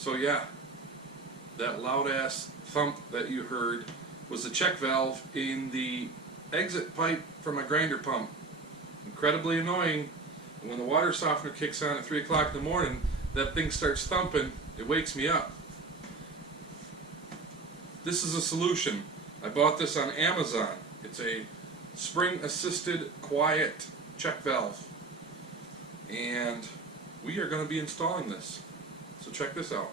So yeah, that loud ass thump that you heard was the check valve in the exit pipe from my grinder pump. Incredibly annoying. And when the water softener kicks on at 3 o'clock in the morning, that thing starts thumping. It wakes me up. This is a solution. I bought this on Amazon. It's a spring assisted quiet check valve. And we are going to be installing this. So check this out.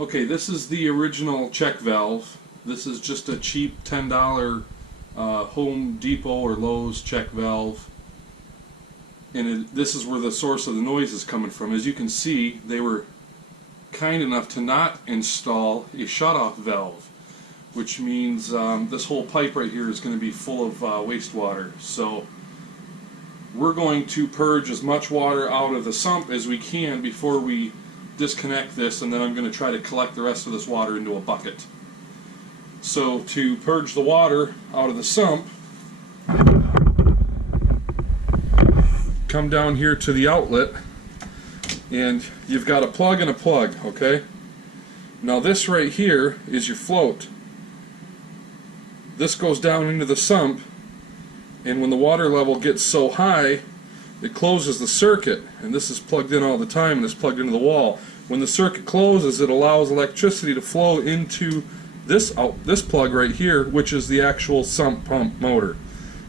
Okay, this is the original check valve. This is just a cheap $10 Home Depot or Lowe's check valve. And this is where the source of the noise is coming from. As you can see, they were kind enough to not install a shutoff valve, which means this whole pipe right here is going to be full of wastewater. So we're going to purge as much water out of the sump as we can before we disconnect this, and then I'm going to try to collect the rest of this water into a bucket. So to purge the water out of the sump, come down here to the outlet, and you've got a plug and a plug, okay? Now this right here is your float. This goes down into the sump, and when the water level gets so high, it closes the circuit, and this is plugged in all the time, and it's plugged into the wall. When the circuit closes, it allows electricity to flow into this plug right here, which is the actual sump pump motor.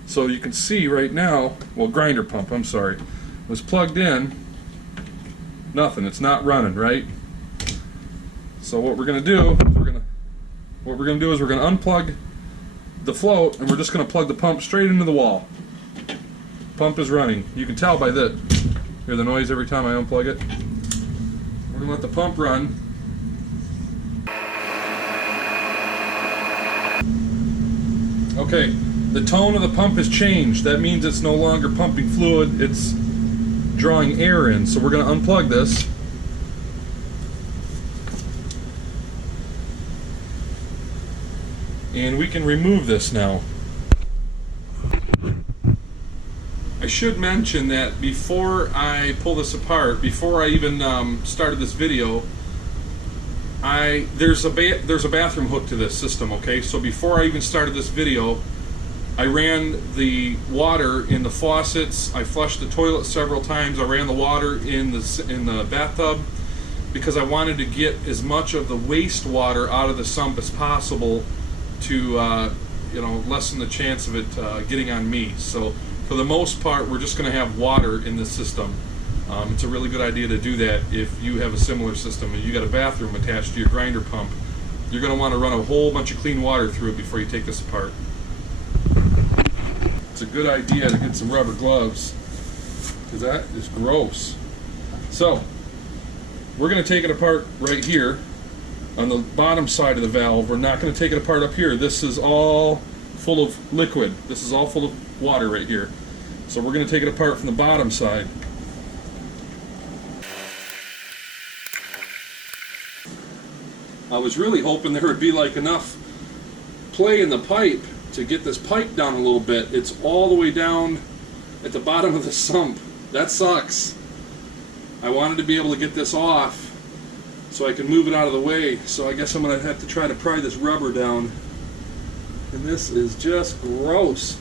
So you can see right now, well, grinder pump, I'm sorry, was plugged in, nothing, it's not running, right? So what we're going to do is we're going to unplug the float, and we're just going to plug the pump straight into the wall. Pump is running. You can tell by this. Hear the noise every time I unplug it? We're going to let the pump run. Okay, the tone of the pump has changed. That means it's no longer pumping fluid, it's drawing air in. So we're going to unplug this. And we can remove this now. I should mention that before I pull this apart, before I even started this video, there's a bathroom hook to this system, okay? So before I even started this video, I ran the water in the faucets, I flushed the toilet several times, I ran the water in the bathtub, because I wanted to get as much of the wastewater out of the sump as possible to lessen the chance of it getting on me. So for the most part, we're just going to have water in this system. It's a really good idea to do that if you have a similar system and you got a bathroom attached to your grinder pump. You're going to want to run a whole bunch of clean water through it before you take this apart. It's a good idea to get some rubber gloves, because that is gross. So we're going to take it apart right here on the bottom side of the valve. We're not going to take it apart up here. This is all full of liquid. This is all full of water right here. So we're going to take it apart from the bottom side. I was really hoping there would be like enough play in the pipe to get this pipe down a little bit. It's all the way down at the bottom of the sump. That sucks. I wanted to be able to get this off so I can move it out of the way. So I guess I'm going to have to try to pry this rubber down. And this is just gross.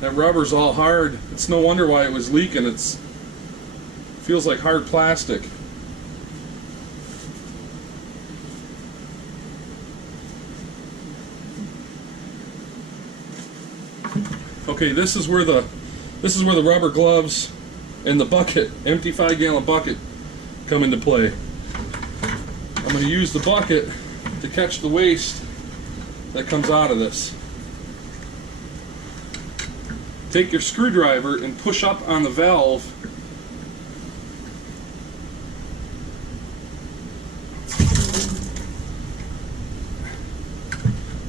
That rubber's all hard. It's no wonder why it was leaking. It feels like hard plastic. Okay, this is where the rubber gloves and the bucket, empty 5-gallon bucket, come into play. I'm going to use the bucket to catch the waste that comes out of this. take your screwdriver and push up on the valve.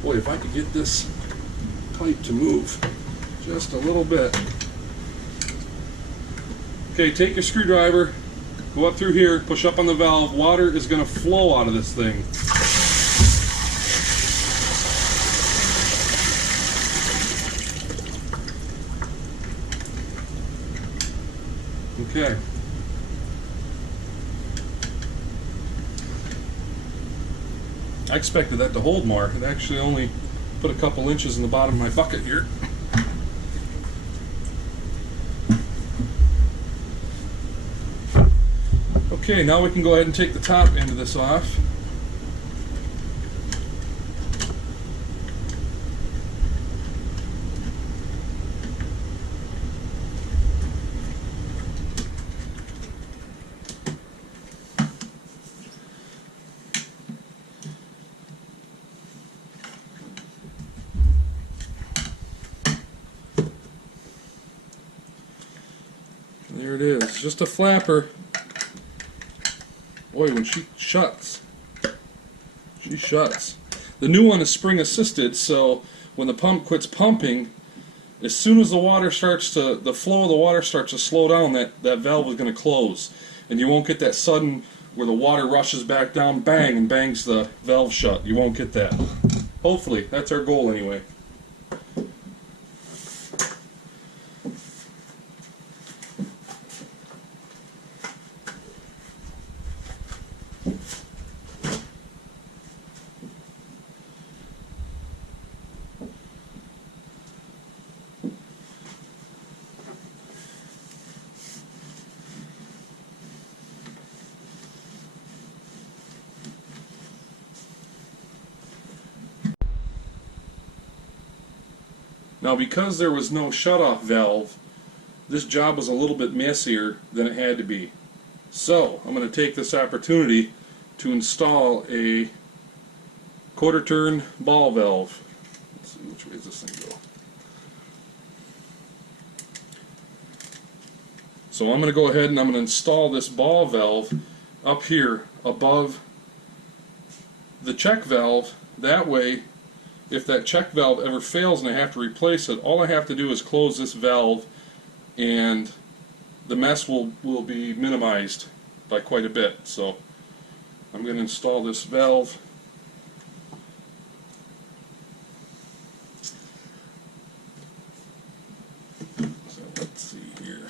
Boy, if I could get this pipe to move just a little bit. Okay, take your screwdriver, go up through here, push up on the valve. Water is going to flow out of this thing. Okay. I expected that to hold more. It actually only put a couple inches in the bottom of my bucket here. Okay, now we can go ahead and take the top end of this off. There it is, just a flapper. Boy, when she shuts, she shuts. The new one is spring assisted, so when the pump quits pumping, as soon as the water starts to, the flow of the water starts to slow down, that valve is going to close. And you won't get that sudden where the water rushes back down, bang, and bangs the valve shut. You won't get that. Hopefully, that's our goal anyway. Now, because there was no shutoff valve, this job was a little bit messier than it had to be. So, I'm going to take this opportunity to install a quarter turn ball valve. Let's see, which way does this thing go? So I'm going to go ahead and I'm going to install this ball valve up here above the check valve. That way, if that check valve ever fails and I have to replace it, all I have to do is close this valve and the mess will be minimized by quite a bit. So I'm going to install this valve. So let's see here.